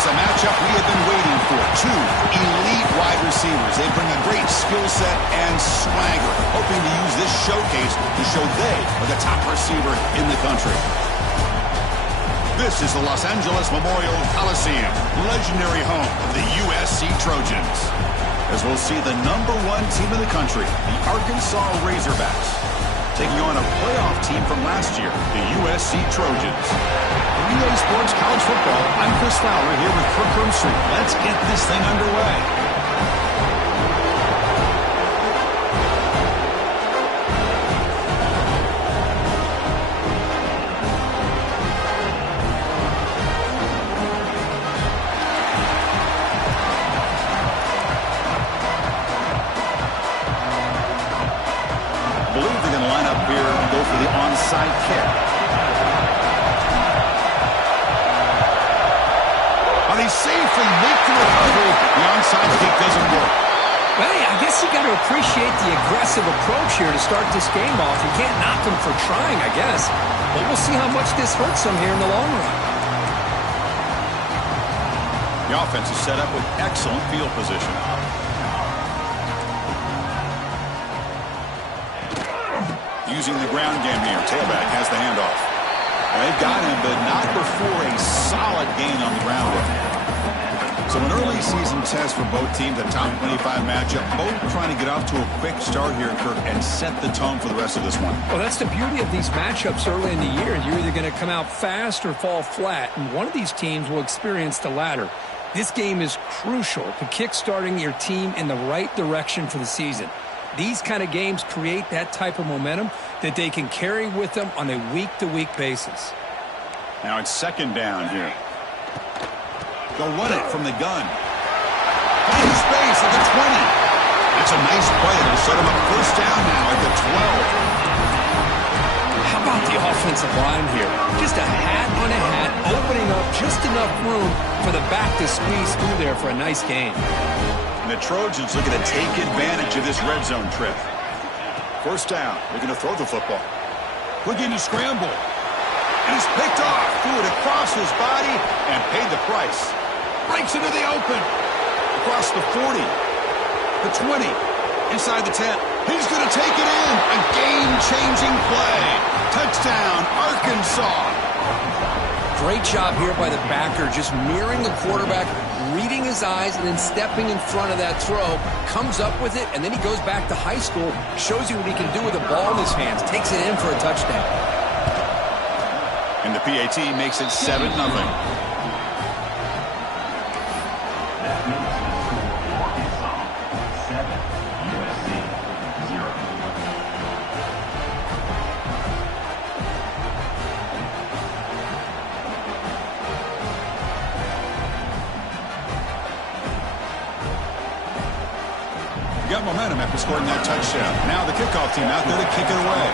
is a matchup we have been waiting for. Two elite wide receivers. They bring a great skill set and swagger, hoping to use this showcase to show they are the top receiver in the country. This is the Los Angeles Memorial Coliseum, legendary home of the USC Trojans. As we'll see the #1 team in the country, the Arkansas Razorbacks, taking on a playoff team from last year, the USC Trojans. For EA Sports College Football, I'm Chris Fowler here with Kirk Herbstreit. Let's get this thing underway. Onside kick. But he safely makes the recovery. The onside kick doesn't work. Well, I guess you got to appreciate the aggressive approach here to start this game off. You can't knock him for trying, I guess. But we'll see how much this hurts him here in the long run. The offense is set up with excellent field position. Using the ground game here. Tailback has the handoff. They've got him, but not before a solid gain on the ground. So an early season test for both teams, a top 25 matchup. Both trying to get off to a quick start here, Kirk, and set the tone for the rest of this one. Well, that's the beauty of these matchups early in the year. You're either going to come out fast or fall flat, and one of these teams will experience the latter. This game is crucial to kick-starting your team in the right direction for the season. These kind of games create that type of momentum that they can carry with them on a week-to-week basis. Now it's second down here. They'll run it from the gun. Find space at the 20. That's a nice play. It'll set them up first down now at the 12. How about the offensive line here? Just a hat on a hat, opening up just enough room for the back to squeeze through there for a nice gain. The Trojans looking to take advantage of this red zone trip. First down, looking to throw the football. Looking to scramble. And he's picked off. Threw it across his body and paid the price. Breaks into the open. Across the 40. The 20. Inside the 10. He's going to take it in. A game-changing play. Touchdown, Arkansas. Great job here by the backer, just mirroring the quarterback, reading his eyes, and then stepping in front of that throw, comes up with it, and then he goes back to high school, shows you what he can do with the ball in his hands, takes it in for a touchdown. And the PAT makes it 7-0. Got momentum after scoring that touchdown. Now the kickoff team out there to kick it away.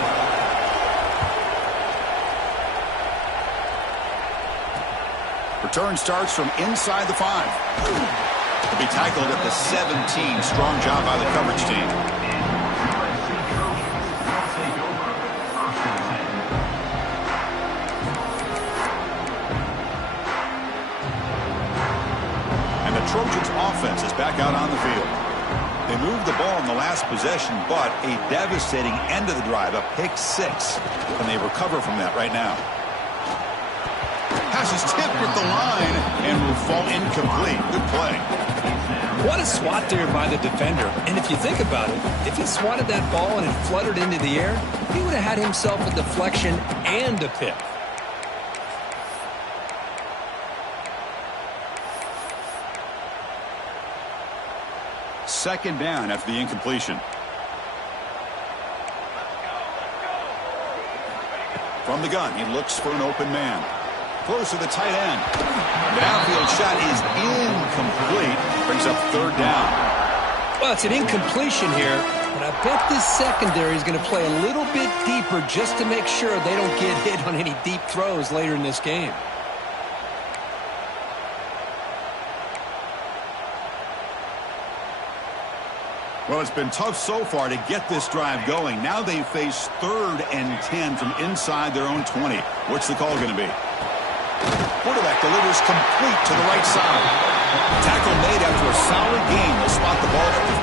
Return starts from inside the 5. To be tackled at the 17. Strong job by the coverage team. And the Trojans offense is back out on the field. They moved the ball in the last possession, but a devastating end of the drive, a pick 6. And they recover from that right now. Pass is tipped at the line and will fall incomplete. Good play. What a swat there by the defender. And if you think about it, if he swatted that ball and it fluttered into the air, he would have had himself a deflection and a pick. Second down after the incompletion. From the gun, he looks for an open man. Throws to the tight end. Downfield shot is incomplete. Brings up third down. Well, it's an incompletion here, but I bet this secondary is going to play a little bit deeper just to make sure they don't get hit on any deep throws later in this game. Well, it's been tough so far to get this drive going. Now they face 3rd and 10 from inside their own 20. What's the call going to be? quarterback delivers complete to the right side. Tackle made after a solid gain. They'll spot the ball at the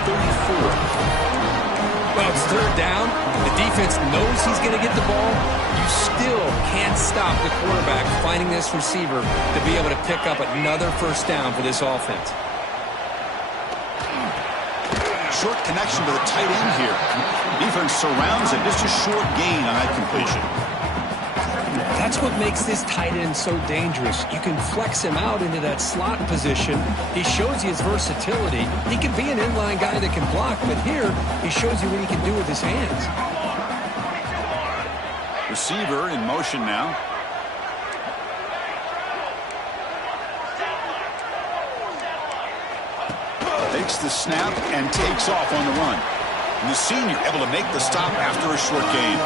34. Well, it's third down. The defense knows he's going to get the ball. You still can't stop the quarterback finding this receiver to be able to pick up another first down for this offense. Short connection to the tight end here. Defense surrounds it. Just a short gain on that completion. That's what makes this tight end so dangerous. You can flex him out into that slot position. He shows you his versatility. He can be an inline guy that can block, but here he shows you what he can do with his hands. Receiver in motion now. Takes the snap and takes off on the run. And the senior able to make the stop after a short gain.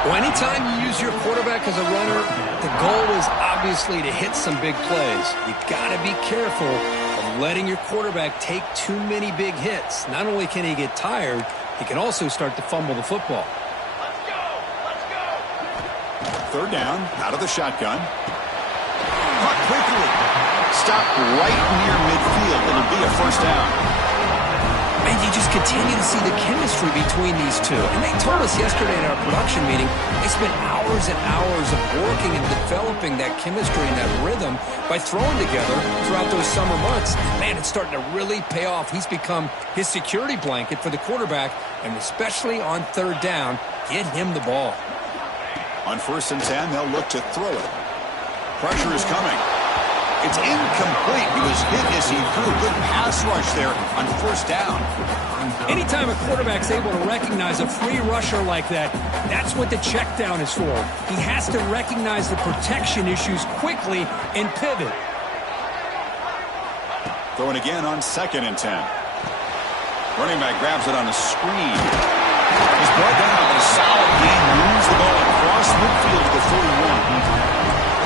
Well, anytime you use your quarterback as a runner, the goal is obviously to hit some big plays. You got to be careful of letting your quarterback take too many big hits. Not only can he get tired, he can also start to fumble the football. Third down, out of the shotgun. Caught quickly. Stopped right near midfield. It'll be a first down. And you just continue to see the chemistry between these two. And they told us yesterday in our production meeting, they spent hours and hours of working and developing that chemistry and that rhythm by throwing together throughout those summer months. Man, it's starting to really pay off. He's become his security blanket for the quarterback, and especially on third down, get him the ball. On 1st and 10, they'll look to throw it. Pressure is coming. It's incomplete. He was hit as he threw a good pass rush there on 1st down. Anytime a quarterback's able to recognize a free rusher like that, that's what the check down is for. He has to recognize the protection issues quickly and pivot. Throwing again on 2nd and 10. Running back grabs it on a screen. He's brought down, but a solid gain moves the ball across midfield to the 41.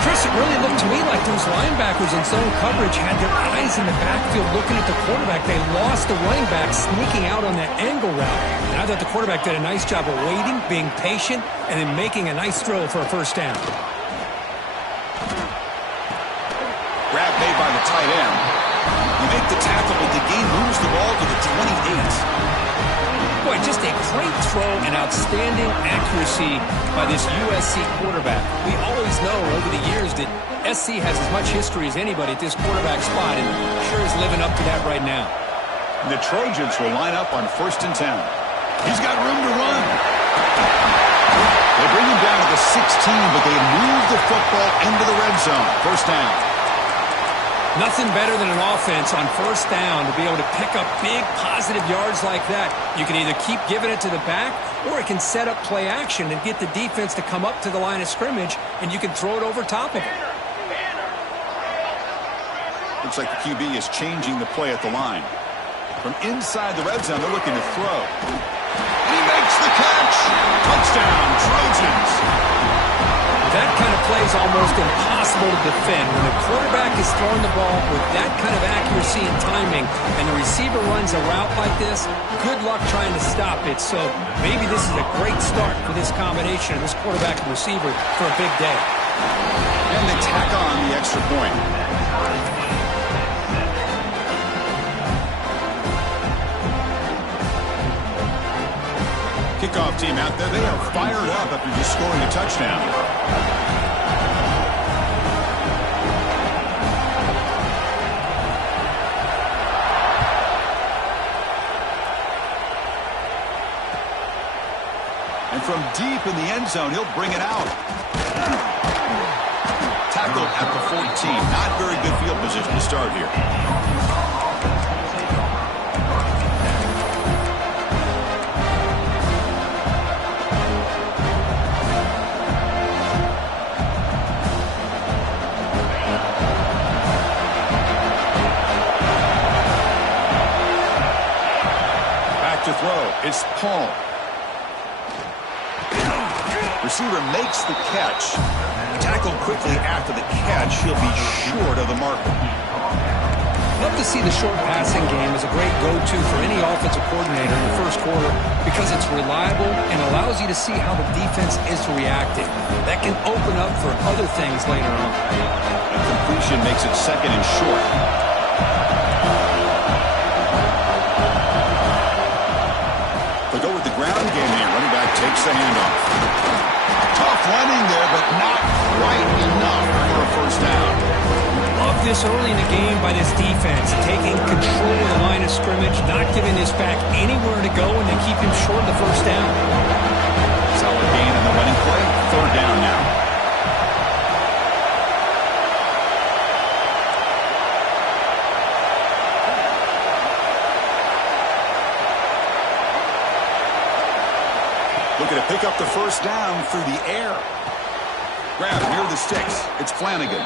Chris, it really looked to me like those linebackers in zone coverage had their eyes in the backfield looking at the quarterback. They lost the running back sneaking out on that angle route. And I thought the quarterback did a nice job of waiting, being patient, and then making a nice throw for a first down. Grab made by the tight end. You make the tackle, but the gain moves the ball to the 28. Boy, just a great throw and outstanding accuracy by this USC quarterback. We always know over the years that SC has as much history as anybody at this quarterback spot, and sure is living up to that right now. The Trojans will line up on 1st and 10. He's got room to run. They bring him down to the 16, but they move the football into the red zone. First down. Nothing better than an offense on 1st down to be able to pick up big positive yards like that. You can either keep giving it to the back, or it can set up play action and get the defense to come up to the line of scrimmage, and you can throw it over top of it. Looks like the QB is changing the play at the line. From inside the red zone, they're looking to throw. He makes the catch. Touchdown, Trojans. That kind of play is almost impossible to defend. When the quarterback is throwing the ball with that kind of accuracy and timing, and the receiver runs a route like this, good luck trying to stop it. So maybe this is a great start for this combination of this quarterback and receiver for a big day. And they tack on the extra point. Kickoff team out there, they are fired up after just scoring a touchdown. And from deep in the end zone, he'll bring it out. Tackled at the 14. Not very good field position to start here. To throw, it's Paul. Receiver makes the catch. Tackled quickly after the catch. He'll be short of the marker. Love to see the short passing game as a great go-to for any offensive coordinator in the first quarter because it's reliable and allows you to see how the defense is reacting. That can open up for other things later on. A completion makes it second and short. They go with the ground game here. Running back takes the handoff. Tough running there, but not quite enough for a first down. Love this early in the game by this defense, taking control of the line of scrimmage, not giving this back anywhere to go, and they keep him short of the first down. Solid gain in the running play. Third down now. Looking to pick up the first down through the air. Grab near the sticks. It's Flanagan.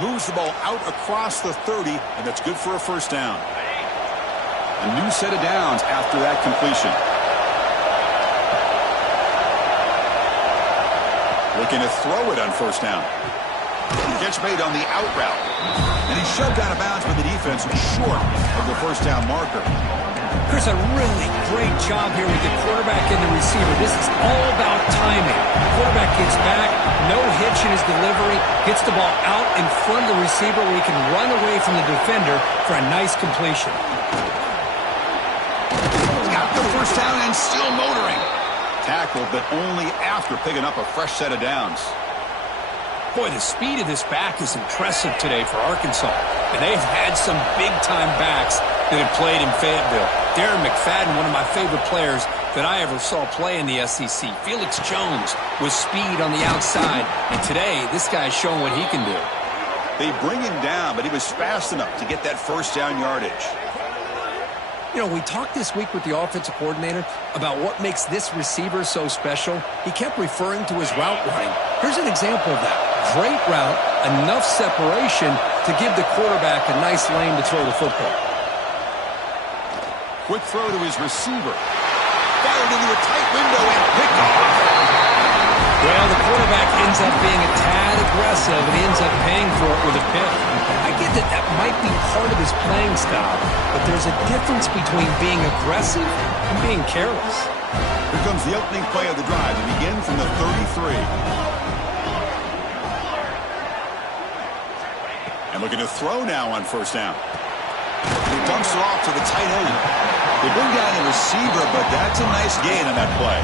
Moves the ball out across the 30, and that's good for a first down. A new set of downs after that completion. Looking to throw it on first down. Catch made on the out route. And he's shoved out of bounds by the defense short of the first down marker. Chris, a really great job here with the quarterback and the receiver. This is all about timing. The quarterback gets back, no hitch in his delivery, gets the ball out in front of the receiver where he can run away from the defender for a nice completion. He's got the first down and still motoring. Tackled, but only after picking up a fresh set of downs. Boy, the speed of this back is impressive today for Arkansas. And they've had some big-time backs that have played in Fayetteville. Darren McFadden, one of my favorite players that I ever saw play in the SEC. Felix Jones with speed on the outside. And today, this guy's showing what he can do. They bring him down, but he was fast enough to get that first down yardage. You know, we talked this week with the offensive coordinator about what makes this receiver so special. He kept referring to his route running. Here's an example of that. Great route, enough separation to give the quarterback a nice lane to throw the football. Quick throw to his receiver. Fired into a tight window and picked off. Well, the quarterback ends up being a tad aggressive and he ends up paying for it with a pick. I get that that might be part of his playing style, but there's a difference between being aggressive and being careless. Here comes the opening play of the drive to begin from the 33. And looking to throw now on first down. He dumps it off to the tight end. They bring down the receiver, but that's a nice gain on that play.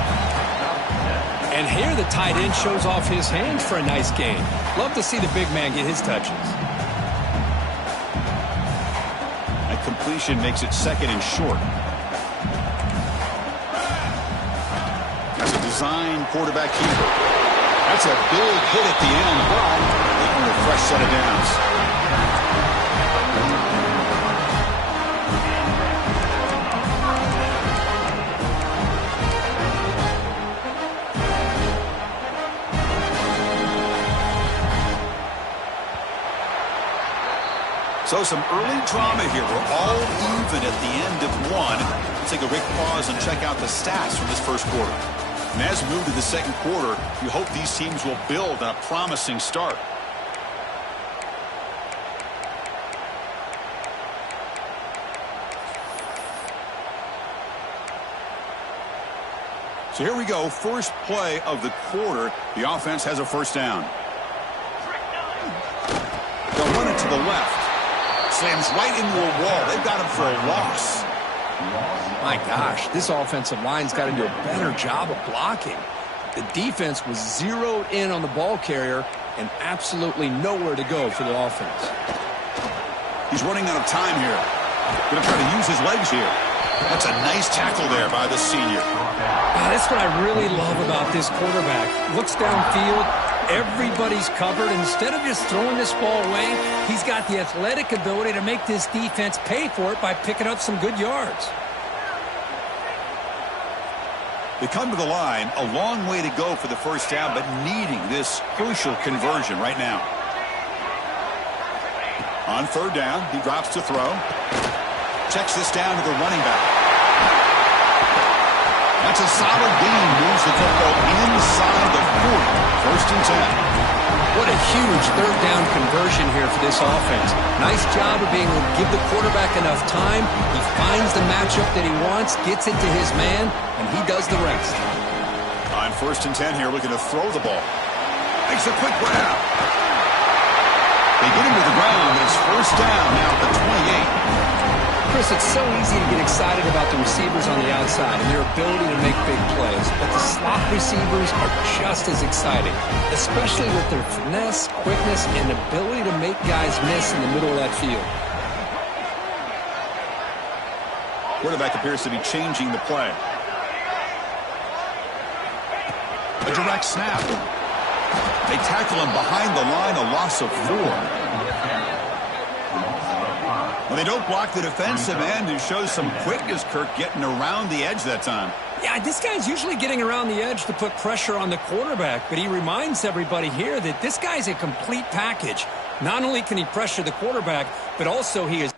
And here the tight end shows off his hands for a nice gain. Love to see the big man get his touches. That completion makes it second and short. That's a design quarterback keeper. That's a big hit at the end, but they earn a fresh set of downs. So some early drama here. We're all even at the end of one. Let's take a quick pause and check out the stats from this first quarter. And as we move to the second quarter, we hope these teams will build on a promising start. So here we go. First play of the quarter. The offense has a first down. They'll run it to the left. Slams right into a wall. They've got him for a loss. My gosh, this offensive line's got to do a better job of blocking. The defense was zeroed in on the ball carrier and absolutely nowhere to go for the offense. He's running out of time here. Going to try to use his legs here. That's a nice tackle there by the senior. That's what I really love about this quarterback. Looks downfield. Everybody's covered. Instead of just throwing this ball away, he's got the athletic ability to make this defense pay for it by picking up some good yards. They come to the line, a long way to go for the first down, but needing this crucial conversion right now. On third down, he drops to throw. Checks this down to the running back. That's a solid gain. Moves the football inside the 40. First and 10. What a huge third down conversion here for this offense. Nice job of being able to give the quarterback enough time. He finds the matchup that he wants, gets it to his man, and he does the rest. On 1st and 10 here, looking to throw the ball. Makes a quick grab. They get him to the ground, but it's 1st down now at the 28. Chris, it's so easy to get excited about the receivers on the outside and their ability to make big plays, but the slot receivers are just as exciting, especially with their finesse, quickness, and ability to make guys miss in the middle of that field. Quarterback appears to be changing the play. A direct snap. They tackle him behind the line, a loss of 4. Well, they don't block the defensive end, who shows some quickness, Kirk, getting around the edge that time. Yeah, this guy's usually getting around the edge to put pressure on the quarterback, but he reminds everybody here that this guy's a complete package. Not only can he pressure the quarterback, but also he is...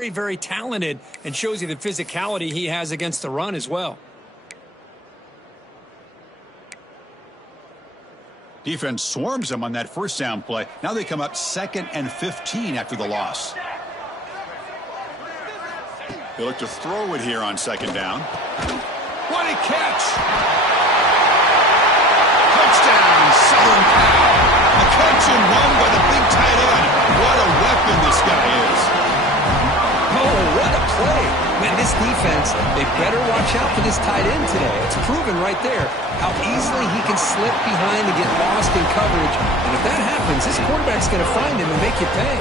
Very, very talented, and shows you the physicality he has against the run as well. Defense swarms them on that first down play. Now they come up 2nd and 15 after the loss. They look to throw it here on 2nd down. What a catch! Touchdown, Southern Cal. A catch and run by the big tight end. What a weapon this guy is. Oh, what a play. Man, this defense, they better watch out for this tight end today. It's proven right there how easily he can slip behind and get lost in coverage. And if that happens, this quarterback's going to find him and make you pay.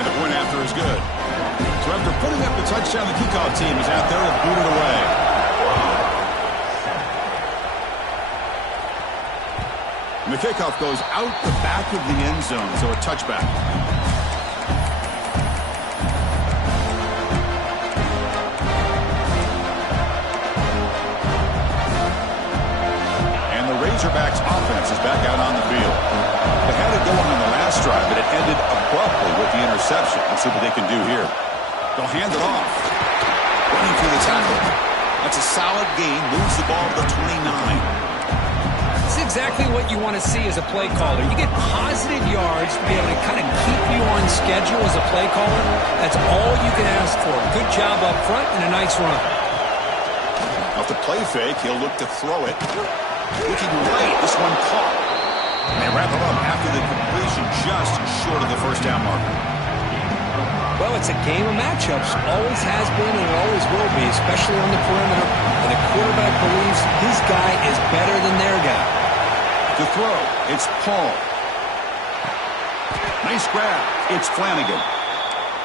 And the point after is good. So after putting up the touchdown, the kickoff team is out there to boot it away. And the kickoff goes out the back of the end zone, so a touchback. Razorbacks offense is back out on the field. They had it going on the last drive, but it ended abruptly with the interception. Let's see what they can do here. They'll hand it off. Running through the tackle. That's a solid gain. Moves the ball to the 29. It's exactly what you want to see as a play caller. You get positive yards to be able to kind of keep you on schedule as a play caller. That's all you can ask for. Good job up front and a nice run. Off the play fake, he'll look to throw it. Looking right, this one caught. And they wrap it up after the completion just short of the first down marker. Well, it's a game of matchups. Always has been and always will be, especially on the perimeter. And the quarterback believes his guy is better than their guy. To throw, it's Paul. Nice grab. It's Flanagan.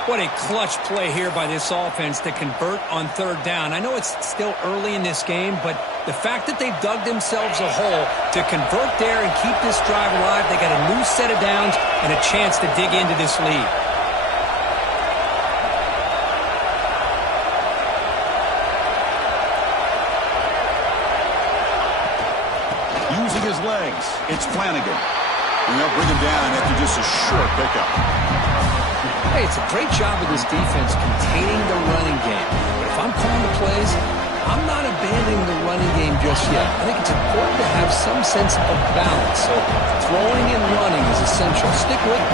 What a clutch play here by this offense to convert on 3rd down. I know it's still early in this game, but the fact that they've dug themselves a hole to convert there and keep this drive alive, they got a new set of downs and a chance to dig into this lead. Using his legs, it's Flanagan. And they'll bring him down after just a short pickup. Hey, it's a great job of this defense containing the running game. But if I'm calling the plays, I'm not abandoning the running game just yet. I think it's important to have some sense of balance. So throwing and running is essential. Stick with it.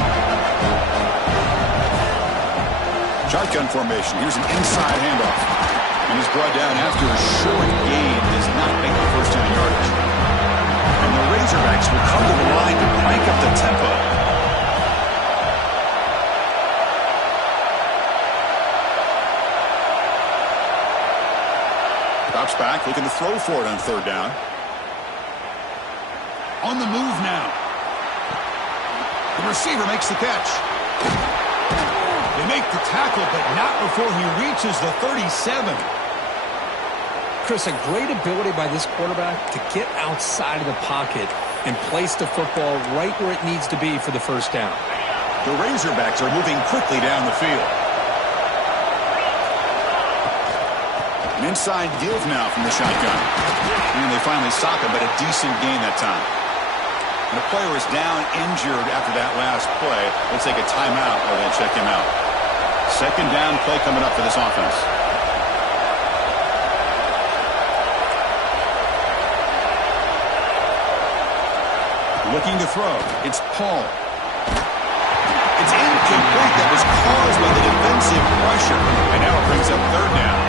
Shotgun formation. Here's an inside handoff. And he's brought down after a short gain. Does not make the first down yardage. And the Razorbacks will come to the line to crank up the tempo. Drops back, looking to throw for it on 3rd down. On the move now. The receiver makes the catch. They make the tackle, but not before he reaches the 37. Chris, a great ability by this quarterback to get outside of the pocket and place the football right where it needs to be for the first down. The Razorbacks are moving quickly down the field. An inside give now from the shotgun. And they finally stop him, but a decent gain that time. And the player is down injured after that last play. They'll take a timeout while they check him out. 2nd down play coming up for this offense. Looking to throw. It's Paul. It's incomplete. That was caused by the defensive pressure. And now it brings up 3rd down.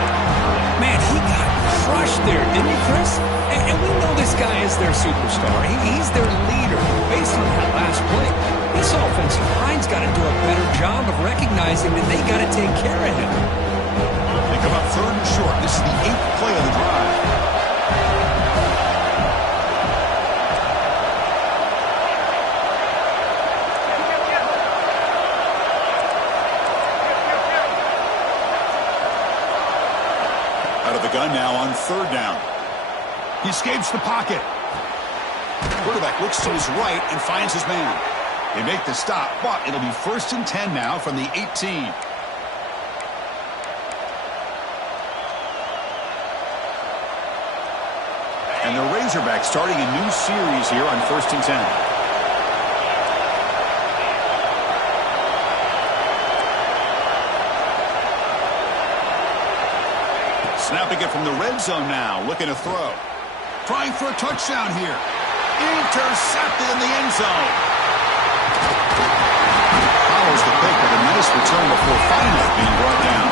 Man, he got crushed there, didn't he, Chris? And we know this guy is their superstar. He's their leader. Based on that last play, this offensive line's got to do a better job of recognizing that they got to take care of him. They come up 3rd and short. This is the 8th play of the drive. Gun now on 3rd down. He escapes the pocket. Quarterback looks to his right and finds his man. They make the stop, but it'll be 1st and 10 now from the 18. And the Razorbacks starting a new series here on 1st and 10. Snapping it from the red zone now, looking to throw. Trying for a touchdown here. Intercepted in the end zone. Follows the pick with a nice return before finally being brought down.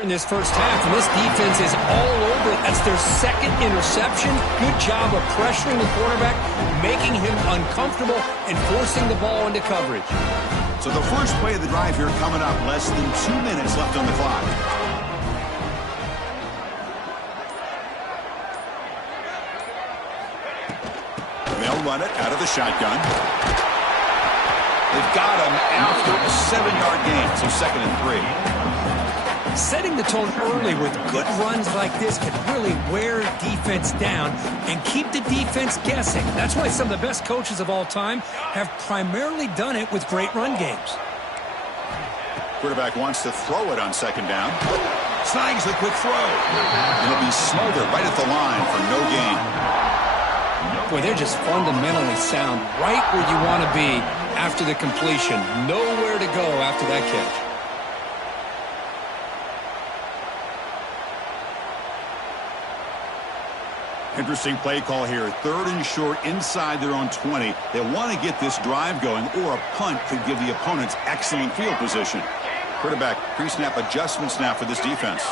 In this first half, and this defense is all over it. That's their second interception. Good job of pressuring the quarterback, making him uncomfortable, and forcing the ball into coverage. So the first play of the drive here coming up, less than 2 minutes left on the clock. They'll run it out of the shotgun. They've got him after a 7-yard gain, so 2nd and 3. Setting the tone early with good runs like this can really wear defense down and keep the defense guessing. That's why some of the best coaches of all time have primarily done it with great run games. Quarterback wants to throw it on 2nd down. Snags the quick throw. It'll be smothered right at the line for no gain. Boy, they're just fundamentally sound, right where you want to be after the completion. Nowhere to go after that catch. Interesting play call here. 3rd and short inside their own 20. They want to get this drive going, or a punt could give the opponents excellent field position. Quarterback pre-snap adjustments now for this defense.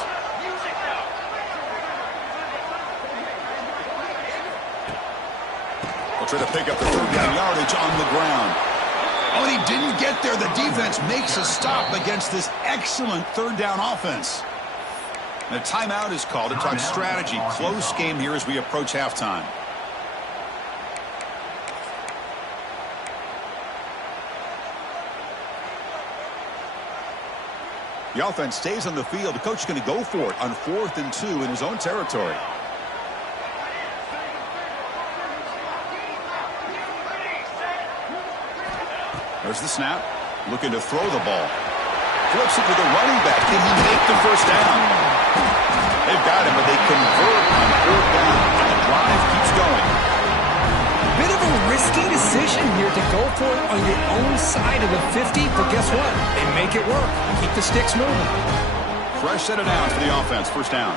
They'll try to pick up the 3rd down yardage on the ground. Oh, and he didn't get there. The defense makes a stop against this excellent 3rd down offense. And a timeout is called to talk strategy. Close game here as we approach halftime. The offense stays on the field. The coach is going to go for it on 4th and 2 in his own territory. There's the snap. Looking to throw the ball. Flips it to the running back. Can he make the first down? They've got him, but they convert on 4th down, and the drive keeps going. Bit of a risky decision here to go for it on your own side of the 50, but guess what? They make it work. Keep the sticks moving. Fresh set of downs for the offense. 1st down.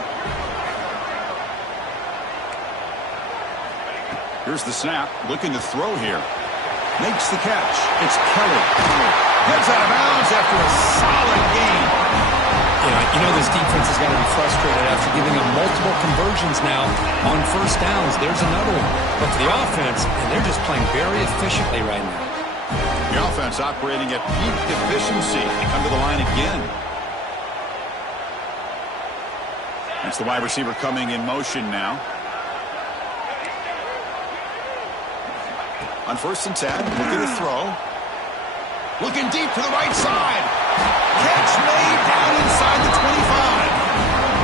Here's the snap. Looking to throw here. Makes the catch. It's Kelly. Heads out of bounds after a solid game. You know this defense has got to be frustrated after giving them multiple conversions now on 1st downs. There's another one. But for the offense, and they're just playing very efficiently right now. The offense operating at peak efficiency. They come to the line again. That's the wide receiver coming in motion now. On 1st and 10, looking to throw. Looking deep to the right side. Catch made down inside the 25.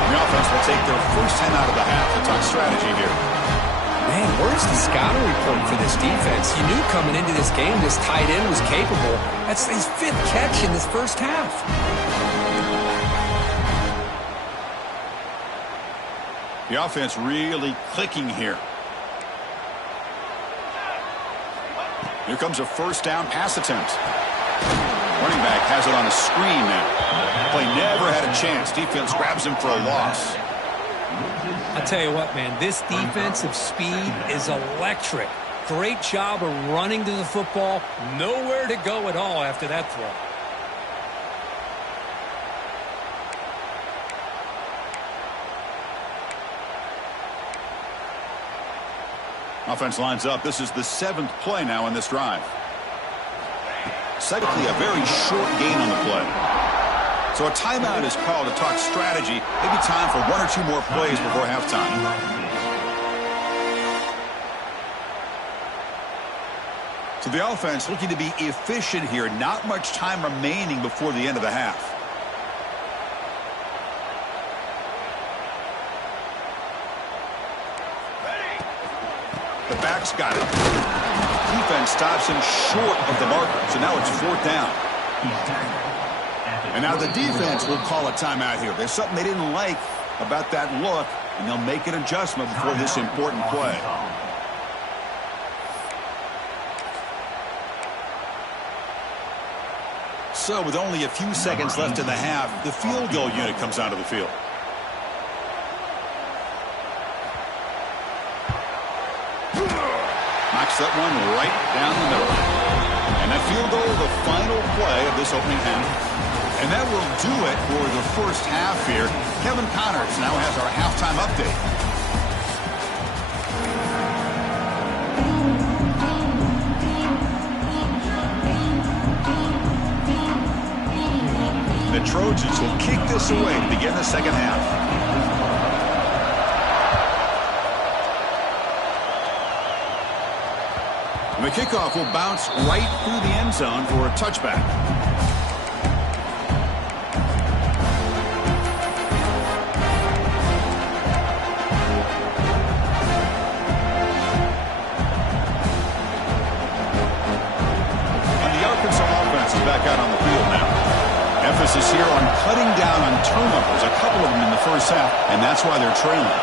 The offense will take their first 10 out of the half to talk strategy here. Man, where's the scouting report for this defense? You knew coming into this game this tight end was capable. That's his 5th catch in this first half. The offense really clicking here. Here comes a 1st down pass attempt. Running back has it on a screen now. Play never had a chance. Defense grabs him for a loss. I tell you what, man, this defensive speed is electric. Great job of running to the football. Nowhere to go at all after that throw. Offense lines up. This is the 7th play now in this drive. Secondly, a very short gain on the play. So a timeout is called to talk strategy. Maybe time for one or two more plays before halftime. So the offense looking to be efficient here. Not much time remaining before the end of the half. The back's got it. Defense stops him short of the marker. So now it's 4th down. And now the defense will call a timeout here. There's something they didn't like about that look, and they'll make an adjustment before this important play. So with only a few seconds left in the half, the field goal unit comes onto the field. Knocks that one right down the middle. And that field goal, the final play of this opening half. And that will do it for the first half here. Kevin Connors now has our halftime update. The Trojans will kick this away to begin the second half. And the kickoff will bounce right through the end zone for a touchback. And the Arkansas offense is back out on the field now. Emphasis here on cutting down on turnovers, a couple of them in the first half, and that's why they're trailing.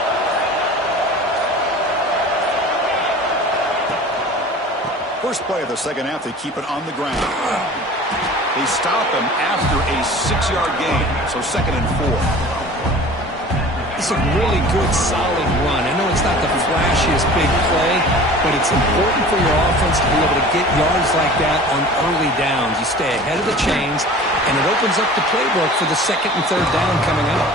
First play of the second half, they keep it on the ground. They stop him after a 6-yard gain, so 2nd and 4. It's a really good, solid run. I know it's not the flashiest big play, but it's important for your offense to be able to get yards like that on early downs. You stay ahead of the chains, and it opens up the playbook for the 2nd and 3rd down coming up.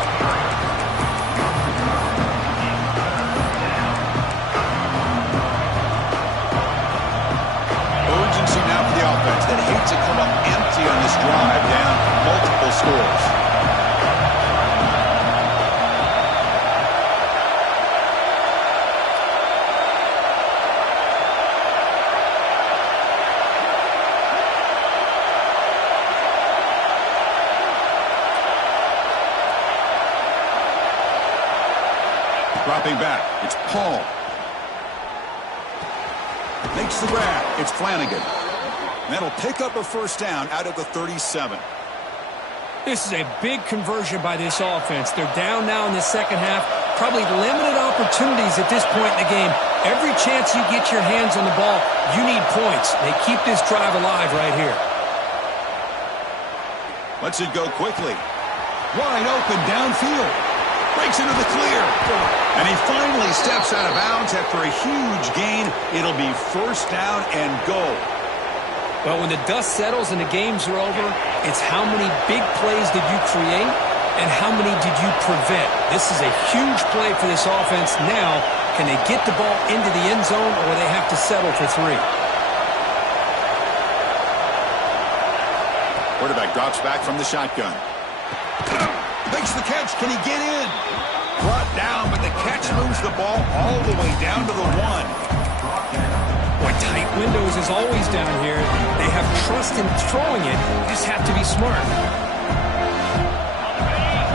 Urgency now for the offense that hates to come up empty on this drive, down multiple scores. Dropping back, it's Paul. Makes the grab, it's Flanagan. And that'll pick up a first down out of the 37. This is a big conversion by this offense. They're down now in the second half. Probably limited opportunities at this point in the game. Every chance you get your hands on the ball, you need points. They keep this drive alive right here. Lets it go quickly. Wide open downfield. Breaks into the clear. And he finally steps out of bounds after a huge gain. It'll be first down and goal. Well, when the dust settles and the games are over, it's how many big plays did you create and how many did you prevent. This is a huge play for this offense. Now, can they get the ball into the end zone or will they have to settle for 3? Quarterback drops back from the shotgun. Makes the catch. Can he get in? Brought down, but the catch moves the ball all the way down to the 1. Boy, tight windows is always down here. They have trust in throwing it. You just have to be smart.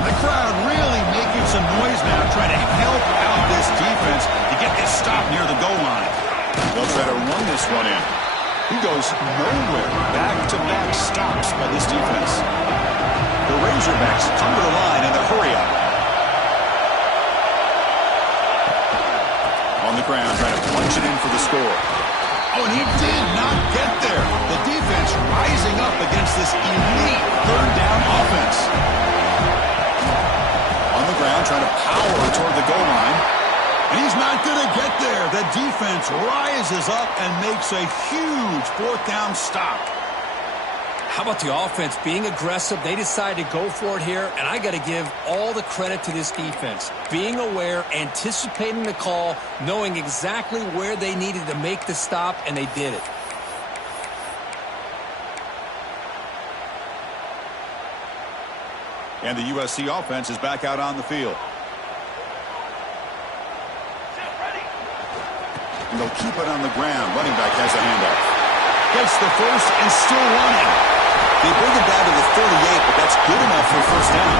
The crowd really making some noise now, trying to help out this defense to get this stop near the goal line. They'll try to run this one in. He goes nowhere. Back-to-back stops by this defense. The Razorbacks come to the line in the hurry-up. On the ground, trying to punch it in for the score. Oh, and he did not get there. The defense rising up against this elite third-down offense. On the ground, trying to power toward the goal line. And he's not going to get there. The defense rises up and makes a huge fourth-down stop. How about the offense being aggressive? They decide to go for it here, and I got to give all the credit to this defense. Being aware, anticipating the call, knowing exactly where they needed to make the stop, and they did it. And the USC offense is back out on the field. And they'll keep it on the ground. Running back has a handoff. Gets the first and still running. They bring it down to the 38, but that's good enough for a first down.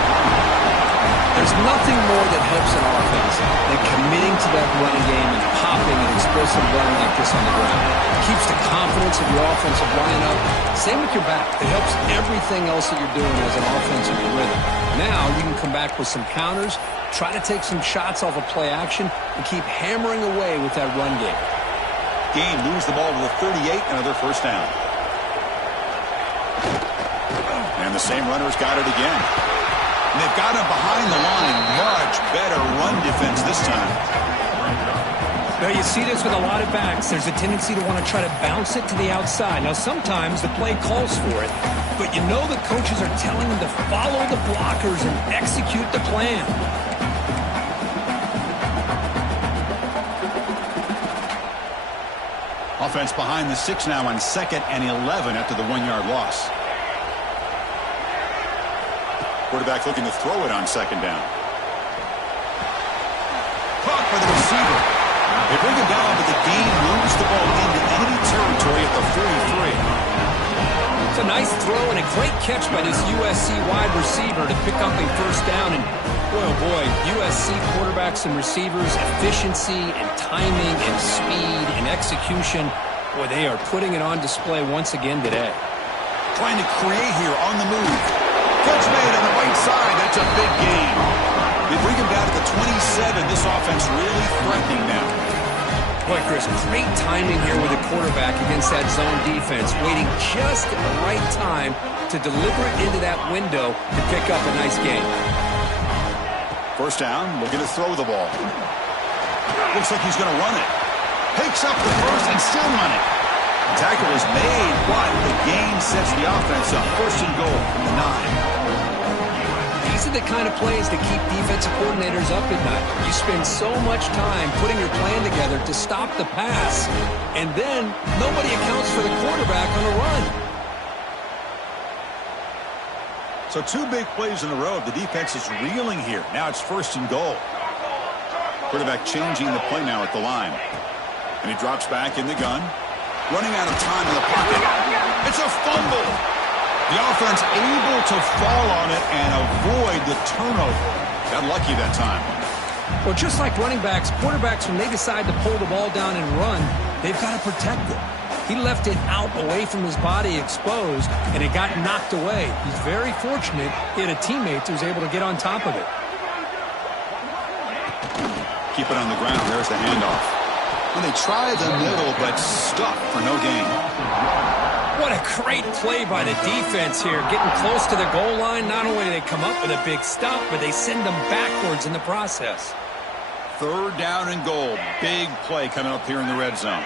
There's nothing more that helps an offense than committing to that running game and popping an explosive run like this on the ground. It keeps the confidence of your offensive line up. Same with your back. It helps everything else that you're doing as an offensive rhythm. Now you can come back with some counters, try to take some shots off of play action, and keep hammering away with that run game. Game moves the ball to the 38, another first down. And the same runner's got it again. And they've got him behind the line. Much better run defense this time. Now you see this with a lot of backs. There's a tendency to want to try to bounce it to the outside. Now sometimes the play calls for it, but you know the coaches are telling them to follow the blockers and execute the plan. Offense behind the 6 now on 2nd and 11 after the 1-yard loss. Quarterback looking to throw it on 2nd down. Caught by the receiver. They bring him down, but the game moves the ball into enemy territory at the 43. It's a nice throw and a great catch by this USC wide receiver to pick up a first down. And boy, oh boy, USC quarterbacks and receivers, efficiency and timing and speed and execution. Boy, they are putting it on display once again today. Trying to create here on the move. Catch made on the right side. That's a big gain. They bring him down to the 27. This offense really threatening now. Boy, Chris, great timing here with the quarterback against that zone defense, waiting just at the right time to deliver it into that window to pick up a nice gain. First down, looking to throw the ball. Looks like he's going to run it. Takes up the first and still running. Tackle is made, but the gain sets the offense up. First and goal from the 9. These are the kind of plays that keep defensive coordinators up at night. You spend so much time putting your plan together to stop the pass, and then nobody accounts for the quarterback on a run. So 2 big plays in a row. The defense is reeling here. Now it's first and goal. Quarterback changing the play now at the line. And he drops back in the gun. Running out of time in the pocket. It's a fumble. The offense able to fall on it and avoid the turnover. Got lucky that time. Well, just like running backs, quarterbacks, when they decide to pull the ball down and run, they've got to protect it. He left it out away from his body exposed, and it got knocked away. He's very fortunate he had a teammate who was able to get on top of it. Keep it on the ground. There's the handoff. And they try the middle, but stuck for no gain. What a great play by the defense here. Getting close to the goal line, not only do they come up with a big stop, but they send them backwards in the process. 3rd down and goal. Big play coming up here in the red zone.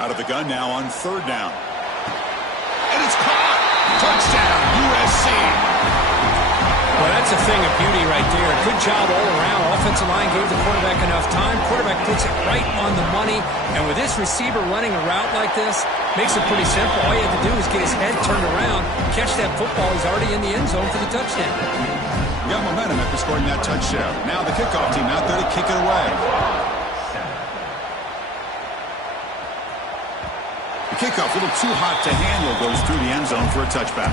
Out of the gun now on 3rd down. And it's caught. Touchdown, USC. Well, that's a thing of beauty right there. Good job all around. Offensive line gave the quarterback enough time. Quarterback puts it right on the money. And with this receiver running a route like this, makes it pretty simple. All you have to do is get his head turned around, catch that football. He's already in the end zone for the touchdown. Got momentum after scoring that touchdown. Now the kickoff team out there to kick it away. The kickoff, a little too hot to handle, goes through the end zone for a touchback.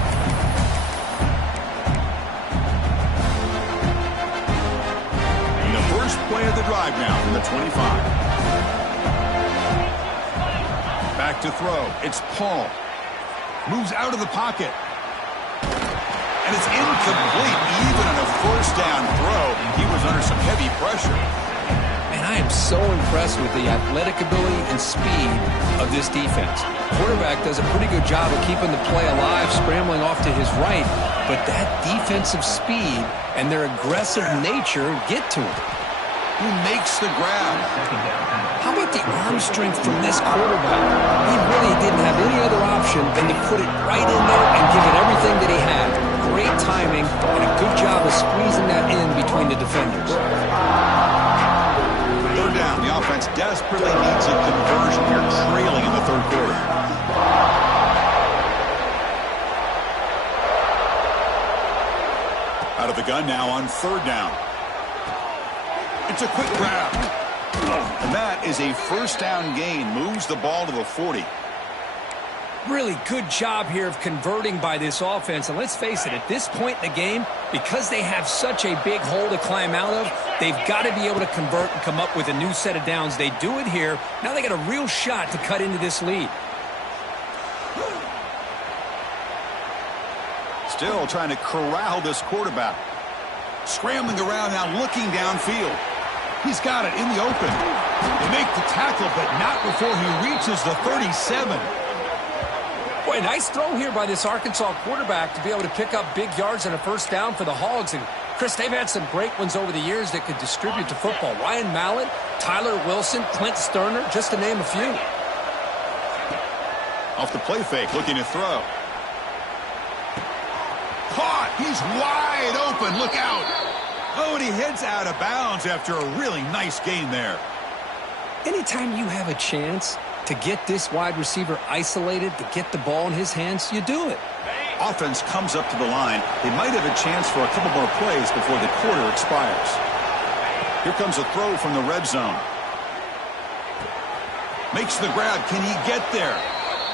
And the first play of the drive now from the 25. Back to throw. It's Paul. Moves out of the pocket. And it's incomplete. Even on a first down throw, he was under some heavy pressure. And I am so impressed with the athletic ability and speed of this defense. Quarterback does a pretty good job of keeping the play alive, scrambling off to his right. But that defensive speed and their aggressive nature get to him. Who makes the grab? How about the arm strength from this quarterback? He really didn't have any other option than to put it right in there and give it everything that he had. Great timing and a good job of squeezing that in between the defenders. 3rd down. The offense desperately needs a conversion here, trailing in the 3rd quarter. the gun now on 3rd down. It's a quick grab. And that is a 1st down gain. Moves the ball to the 40. Really good job here of converting by this offense. And let's face it, at this point in the game, because they have such a big hole to climb out of, they've got to be able to convert and come up with a new set of downs. They do it here. Now they got a real shot to cut into this lead. Still trying to corral this quarterback. Scrambling around now, looking downfield. He's got it in the open. They make the tackle, but not before he reaches the 37. Boy, nice throw here by this Arkansas quarterback to be able to pick up big yards on a 1st down for the Hogs. And, Chris, they've had some great ones over the years that could distribute the football. Ryan Mallett, Tyler Wilson, Clint Sterner, just to name a few. Off the play fake, looking to throw. Caught! He's wide open. Look out! Oh, and he heads out of bounds after a really nice gain there. Anytime you have a chance to get this wide receiver isolated, to get the ball in his hands, you do it. Offense comes up to the line. They might have a chance for a couple more plays before the quarter expires. Here comes a throw from the red zone. Makes the grab. Can he get there?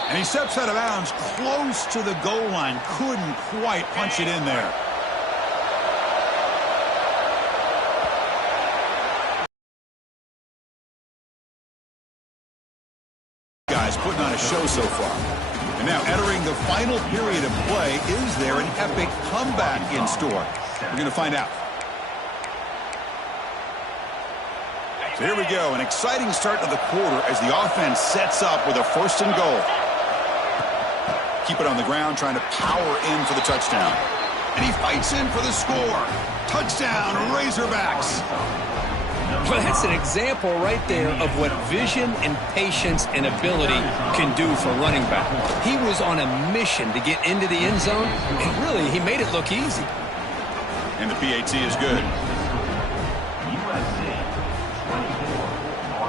And he steps out of bounds close to the goal line. Couldn't quite punch it in there. Guys putting on a show so far. And now entering the final period of play, is there an epic comeback in store? We're going to find out. So here we go, an exciting start to the quarter as the offense sets up with a 1st and goal. Keep it on the ground, trying to power in for the touchdown. And he fights in for the score. Touchdown, Razorbacks. Well, that's an example right there of what vision and patience and ability can do for running back. He was on a mission to get into the end zone, and really, he made it look easy. And the PAT is good.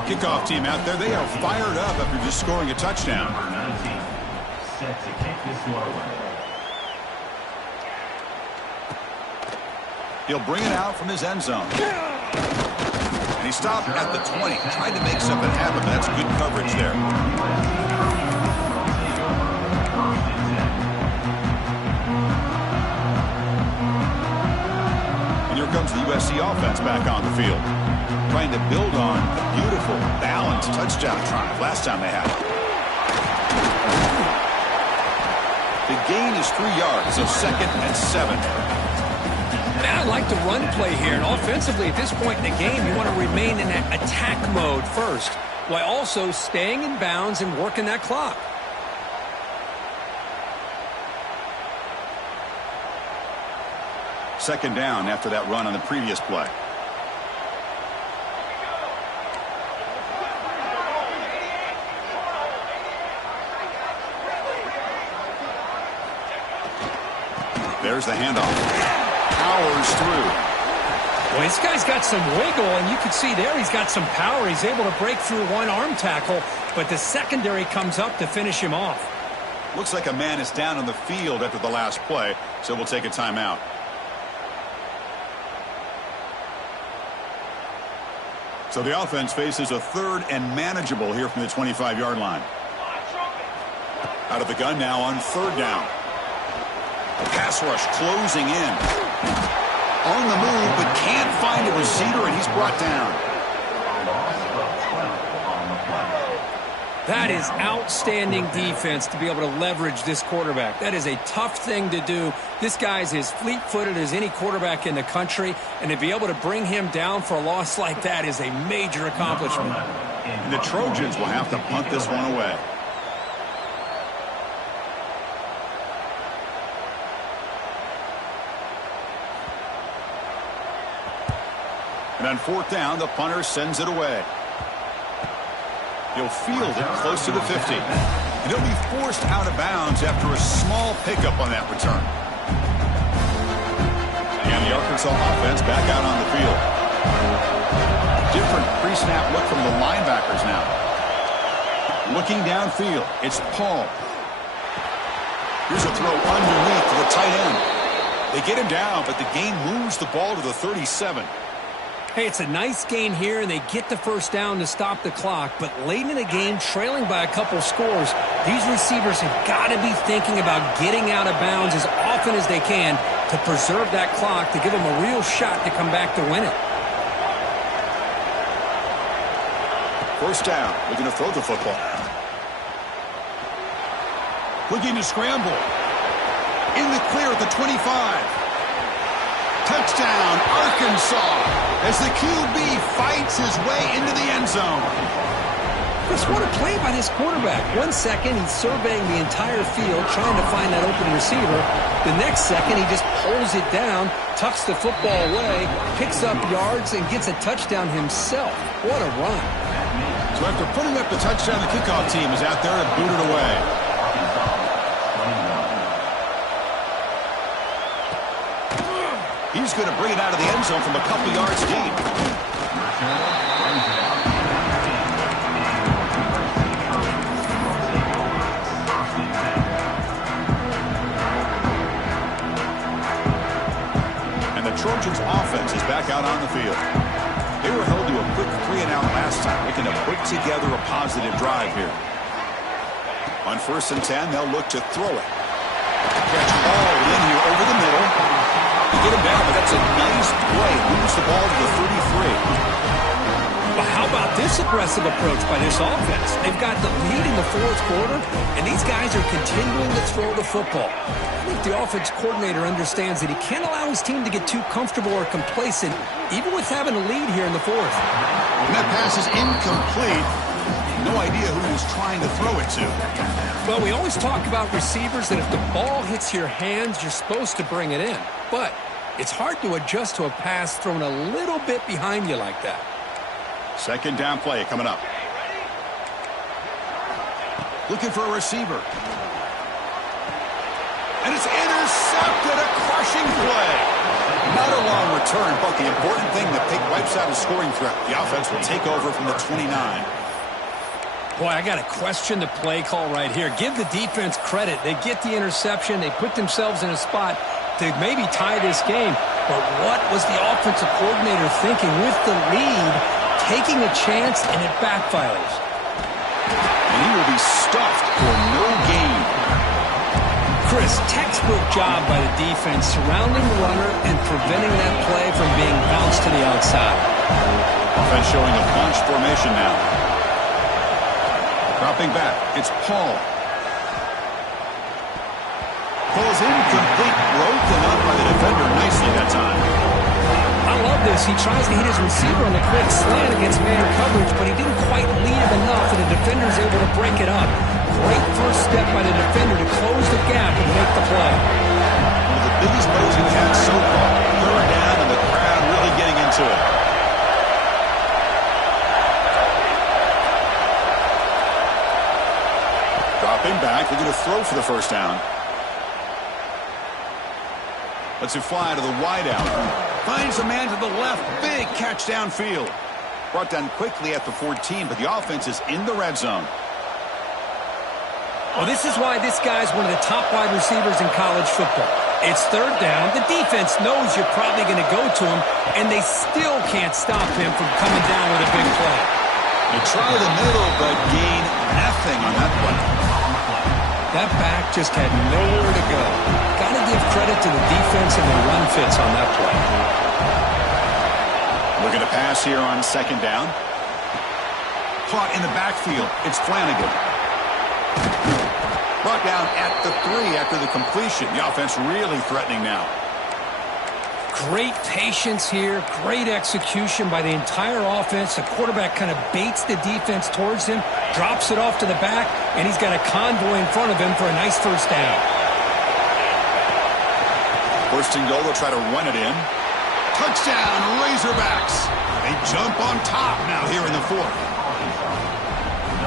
Kickoff team out there, they are fired up after just scoring a touchdown. He'll bring it out from his end zone. And he stopped at the 20, trying to make something happen, but that's good coverage there. And here comes the USC offense back on the field, trying to build on a beautiful, balanced touchdown drive last time they had it. The gain is 3 yards, so 2nd and 7. I like the run play here, and offensively at this point in the game, you want to remain in that attack mode first, while also staying in bounds and working that clock. Second down after that run on the previous play. There's the handoff. Powers through. Well, this guy's got some wiggle, and you can see there he's got some power. He's able to break through one arm tackle, but the secondary comes up to finish him off. Looks like a man is down on the field after the last play, so we'll take a timeout. So the offense faces a 3rd and manageable here from the 25-yard line. Out of the gun now on 3rd down. Pass rush closing in. On the move, but can't find a receiver, and he's brought down. That is outstanding defense to be able to leverage this quarterback. That is a tough thing to do. This guy's as fleet-footed as any quarterback in the country, and to be able to bring him down for a loss like that is a major accomplishment. And the Trojans will have to punt this one away. And on 4th down, the punter sends it away. He'll field it close to the 50. And he'll be forced out of bounds after a small pickup on that return. And the Arkansas offense back out on the field. Different pre-snap look from the linebackers now. Looking downfield, it's Paul. Here's a throw underneath to the tight end. They get him down, but the gain moves the ball to the 37. Hey, it's a nice gain here, and they get the first down to stop the clock. But late in the game, trailing by a couple scores, these receivers have got to be thinking about getting out of bounds as often as they can to preserve that clock, to give them a real shot to come back to win it. First down. They're going to throw the football. Looking to scramble. In the clear at the 25. Touchdown, Arkansas, as the QB fights his way into the end zone. Chris, what a play by this quarterback. 1 second, he's surveying the entire field, trying to find that open receiver. The next second, he just pulls it down, tucks the football away, picks up yards, and gets a touchdown himself. What a run. So after putting up the touchdown, the kickoff team is out there to boot it away. He's going to bring it out of the end zone from a couple yards deep. And the Trojans' offense is back out on the field. They were held to a quick 3-and-out last time, looking to put together a positive drive here. On 1st and 10, they'll look to throw it. Catch all in here over the middle. You get him down, but that's a nice play. Moves the ball to the 33. Well, how about this aggressive approach by this offense? They've got the lead in the 4th quarter, and these guys are continuing to throw the football. I think the offense coordinator understands that he can't allow his team to get too comfortable or complacent, even with having a lead here in the 4th. And that pass is incomplete. No idea who he was trying to throw it to. Well, we always talk about receivers that if the ball hits your hands, you're supposed to bring it in. But it's hard to adjust to a pass thrown a little bit behind you like that. Second down play coming up. Looking for a receiver. And it's intercepted, a crushing play. Not a long return, but the important thing, the pick wipes out a scoring threat. The offense will take over from the 29. Boy, I got to question the play call right here. Give the defense credit. They get the interception. They put themselves in a spot to maybe tie this game. But what was the offensive coordinator thinking with the lead, taking a chance, and it backfires? And he will be stuffed for no gain. Chris, textbook job by the defense surrounding the runner and preventing that play from being bounced to the outside. Offense showing a bunch formation now. Dropping back, it's Paul. Paul's incomplete, broken up by the defender nicely that time. I love this. He tries to hit his receiver on the quick slant against man coverage, but he didn't quite lead him enough, and the defender's able to break it up. Great first step by the defender to close the gap and make the play. One of the biggest plays we've had so far. 3rd down, and the crowd really getting into it. Dropping back, they're going to throw for the first down. Lets it fly to the wideout. Finds a man to the left. Big catch downfield. Brought down quickly at the 14, but the offense is in the red zone. Well, this is why this guy's one of the top wide receivers in college football. It's 3rd down. The defense knows you're probably going to go to him, and they still can't stop him from coming down with a big play. They try the middle, but gain nothing on that play. That back just had nowhere to go. Got to give credit to the defense and the run fits on that play. Looking to pass here on 2nd down. Caught in the backfield. It's Flanagan. Brought down at the 3 after the completion. The offense really threatening now. Great patience here. Great execution by the entire offense. The quarterback kind of baits the defense towards him, drops it off to the back, and he's got a convoy in front of him for a nice first down. 1st and goal, they'll try to run it in. Touchdown, Razorbacks. They jump on top now here in the 4th.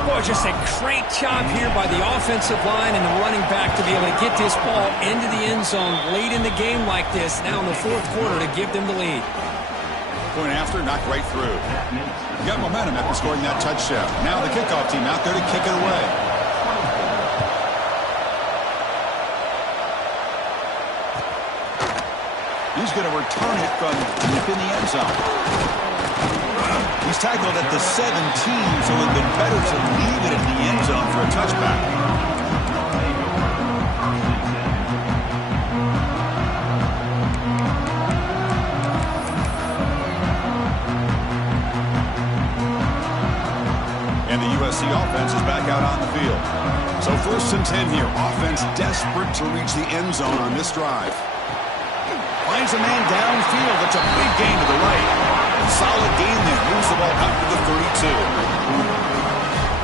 Boy, just a great job here by the offensive line and the running back to be able to get this ball into the end zone late in the game like this, now in the 4th quarter, to give them the lead. Point after, knocked right through. You got momentum after scoring that touchdown. Now the kickoff team out there to kick it away. He's going to return it from deep in the end zone. He's tackled at the 17, so it would have been better to leave it in the end zone for a touchback. And the USC offense is back out on the field. So 1st and 10 here. Offense desperate to reach the end zone on this drive. Finds a man downfield. That's a big gain to the right. Solid gain there. Moves the ball up to the 32.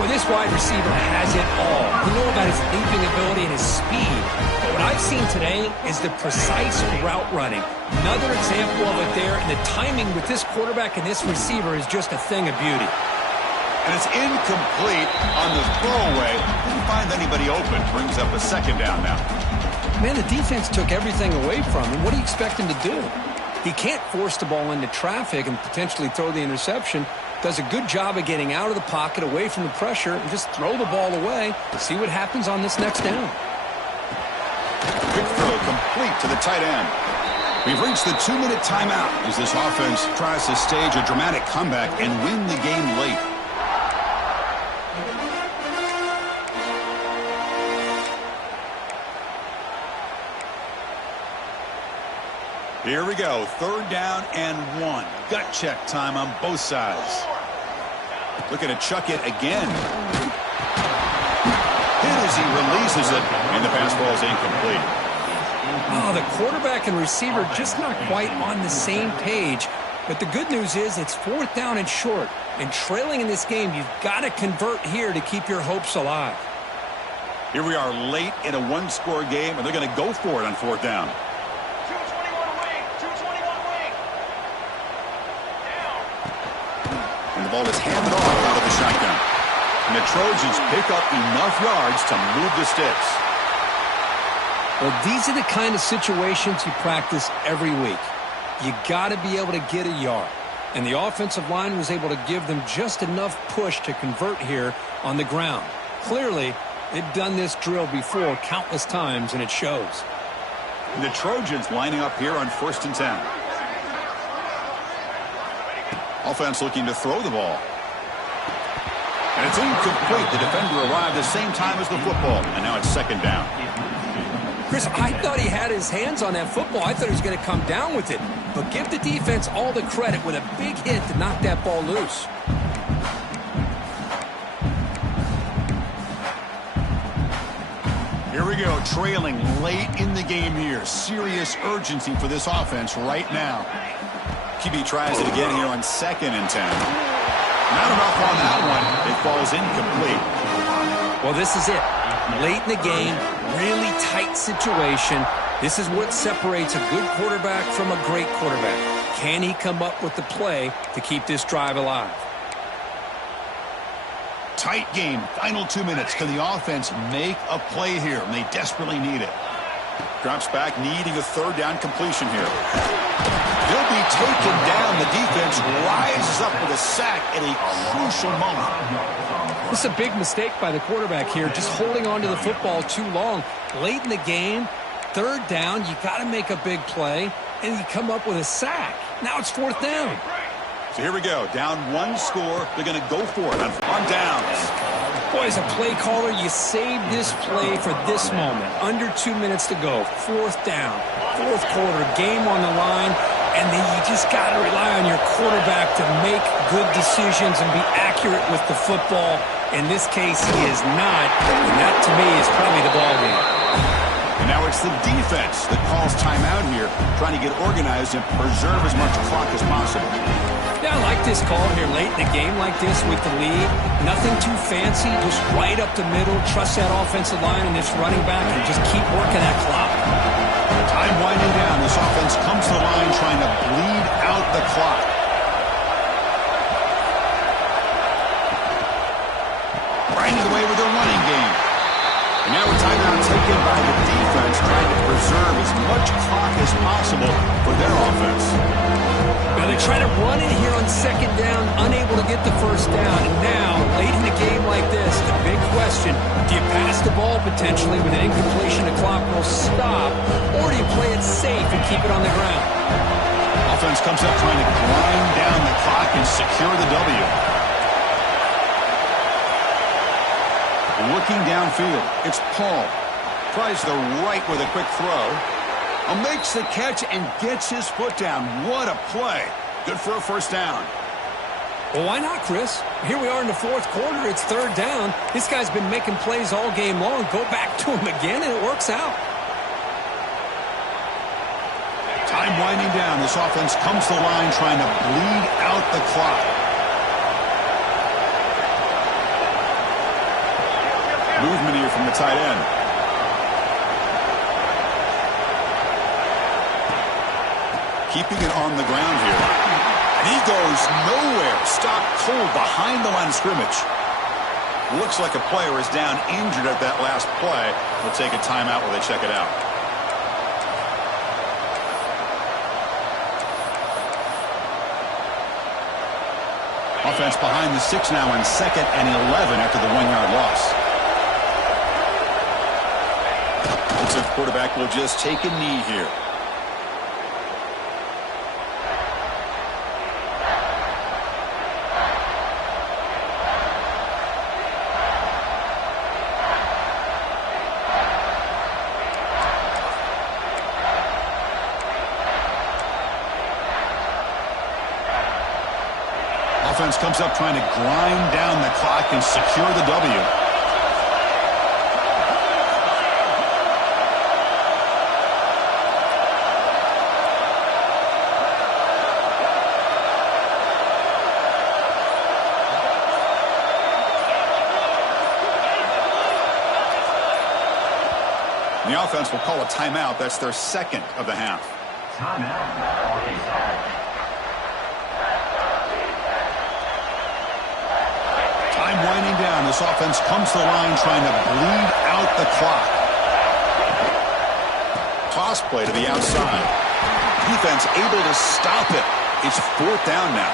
Well, this wide receiver has it all. We know about his leaping ability and his speed. But what I've seen today is the precise route running. Another example of it there. And the timing with this quarterback and this receiver is just a thing of beauty. And it's incomplete on the throwaway. Didn't find anybody open. Brings up a 2nd down now. Man, the defense took everything away from him. What do you expect him to do? He can't force the ball into traffic and potentially throw the interception. Does a good job of getting out of the pocket, away from the pressure, and just throw the ball away. See what happens on this next down. Quick throw complete to the tight end. We've reached the 2-minute timeout as this offense tries to stage a dramatic comeback and win the game late. Here we go. 3rd down and 1. Gut check time on both sides. Looking to chuck it again. Hit as he releases it, and the pass ball is incomplete. Oh, the quarterback and receiver just not quite on the same page. But the good news is it's 4th down and short. And trailing in this game, you've got to convert here to keep your hopes alive. Here we are late in a 1-score game, and they're going to go for it on 4th down. And the ball is handed off out of the shotgun. And the Trojans pick up enough yards to move the sticks. Well, these are the kind of situations you practice every week. You got to be able to get a yard. And the offensive line was able to give them just enough push to convert here on the ground. Clearly, they've done this drill before countless times, and it shows. And the Trojans lining up here on 1st and 10. Offense looking to throw the ball. And it's incomplete. The defender arrived the same time as the football. And now it's 2nd down. Chris, I thought he had his hands on that football. I thought he was going to come down with it. But give the defense all the credit with a big hit to knock that ball loose. Here we go, trailing late in the game here. Serious urgency for this offense right now. QB tries it again here on 2nd and 10. Not enough on that one. It falls incomplete. Well, this is it. Late in the game, really tight situation. This is what separates a good quarterback from a great quarterback. Can he come up with the play to keep this drive alive? Tight game. Final 2 minutes. Can the offense make a play here? And they desperately need it. Drops back, needing a 3rd down completion here. He'll be taken down. The defense rises up with a sack at a crucial moment. This is a big mistake by the quarterback here, just holding on to the football too long. Late in the game, 3rd down, you got to make a big play, and you come up with a sack. Now it's 4th down. So here we go. Down 1 score. They're going to go for it on downs. Boy, as a play caller, you save this play for this moment. Under 2 minutes to go. 4th down. 4th quarter. Game on the line. And then you just got to rely on your quarterback to make good decisions and be accurate with the football. In this case, he is not. And that, to me, is probably the ball game. And now it's the defense that calls timeout here, trying to get organized and preserve as much clock as possible. Yeah, I like this call here late in the game like this with the lead. Nothing too fancy, just right up the middle. Trust that offensive line and this running back and just keep working that clock. Time winding down. This offense comes to the line trying to bleed out the clock. Grinding away with their running game. And now a timeout taken by the defense, trying to preserve as much clock as possible for their offense. Now they try to run it here on 2nd down, unable to get the 1st down. And now, late in the game like this, the big question, do you pass the ball potentially with an incompletion? The clock will stop, or do you play it safe and keep it on the ground? Offense comes up trying to grind down the clock and secure the W. Looking downfield, it's Paul. Tries the right with a quick throw. Makes the catch and gets his foot down. What a play. Good for a first down. Well, why not, Chris? Here we are in the fourth quarter. It's third down. This guy's been making plays all game long. Go back to him again, and it works out. Time winding down. This offense comes to the line trying to bleed out the clock. Movement here from the tight end. Keeping it on the ground here. And he goes nowhere. Stopped cold behind the line of scrimmage. Looks like a player is down injured at that last play. We'll take a timeout while they check it out. Offense behind the 6 now in 2nd and 11 after the 1-yard loss. Looks like the quarterback will just take a knee here. Offense comes up trying to grind down the clock and secure the W. The offense will call a timeout. That's their 2nd of the half. Time winding down. This offense comes to the line trying to bleed out the clock. Toss play to the outside. Defense able to stop it. It's 4th down now.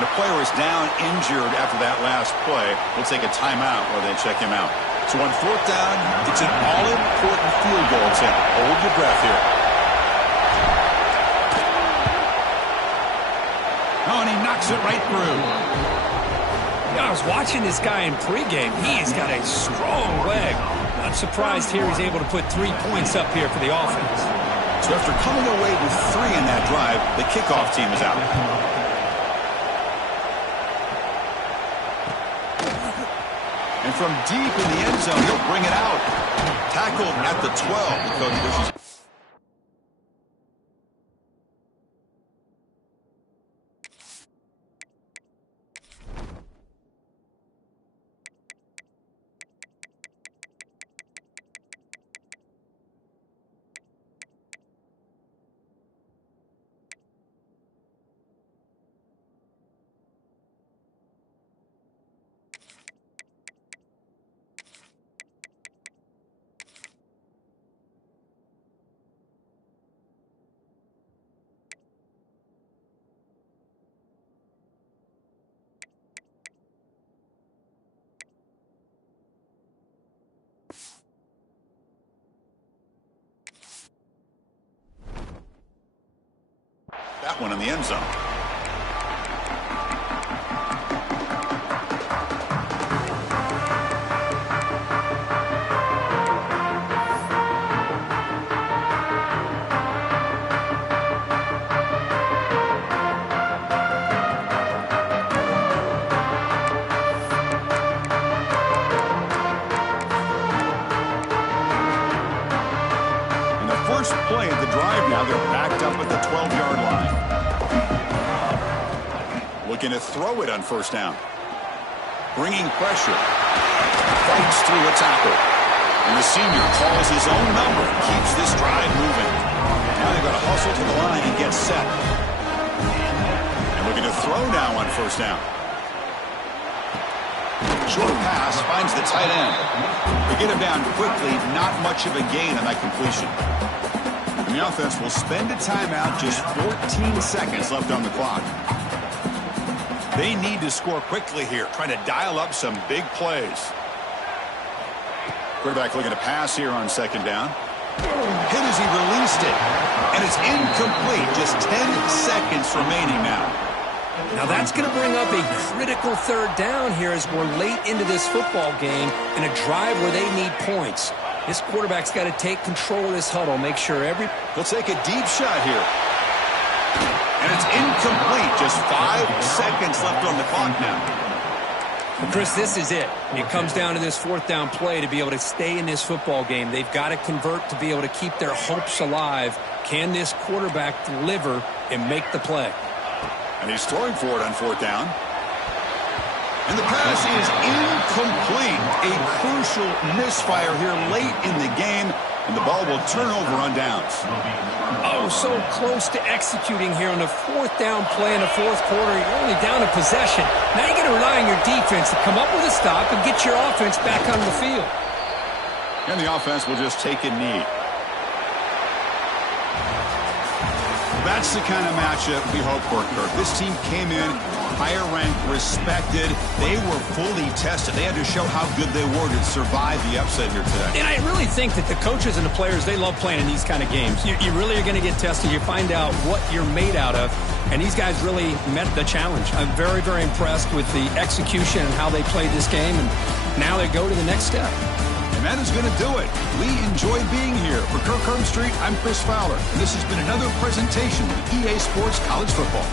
And the player is down injured after that last play. We'll take a timeout while they check him out. So on 4th down, it's an all-important field goal. So hold your breath here. Oh, and he knocks it right through. I was watching this guy in pregame. He's got a strong leg. Not surprised here he's able to put 3 points up here for the offense. So after coming away with 3 in that drive, the kickoff team is out. And from deep in the end zone, he'll bring it out. Tackled at the 12. The coach pushes. That one in the end zone. And the first play of the drive now, they're backed up at the 12-yard line. Looking to throw it on 1st down. Bringing pressure. Fights through a tackle. And the senior calls his own number and keeps this drive moving. Now they've got to hustle to the line and get set. And looking to throw now on 1st down. Short pass finds the tight end. They get him down quickly. Not much of a gain on that completion. And the offense will spend a timeout. Just 14 seconds left on the clock. They need to score quickly here, trying to dial up some big plays. Quarterback looking to pass here on 2nd down. Hit as he released it. And it's incomplete. Just 10 seconds remaining now. Now that's going to bring up a critical third down here as we're late into this football game in a drive where they need points. This quarterback's got to take control of this huddle, make sure He'll take a deep shot here. And it's incomplete. Just 5 seconds left on the clock now. Well, Chris, this is it. It comes down to this fourth down play to be able to stay in this football game. They've got to convert to be able to keep their hopes alive. Can this quarterback deliver and make the play? And he's throwing for it on fourth down. And the pass is incomplete. A crucial misfire here late in the game. And the ball will turn over on downs. Oh, so close to executing here on the fourth down play in the fourth quarter. You're only down a possession. Now you're going to rely on your defense to come up with a stop and get your offense back on the field. And the offense will just take a knee. That's the kind of matchup we hope for, Kirk. This team came in higher ranked, respected. They were fully tested. They had to show how good they were to survive the upset here today. And I really think that the coaches and the players, they love playing in these kind of games. You really are going to get tested. You find out what you're made out of. And these guys really met the challenge. I'm very, very impressed with the execution and how they played this game. And now they go to the next step. And that is going to do it. We enjoyed being here. For Kirk Herbstreit, I'm Chris Fowler. And this has been another presentation of EA Sports College Football.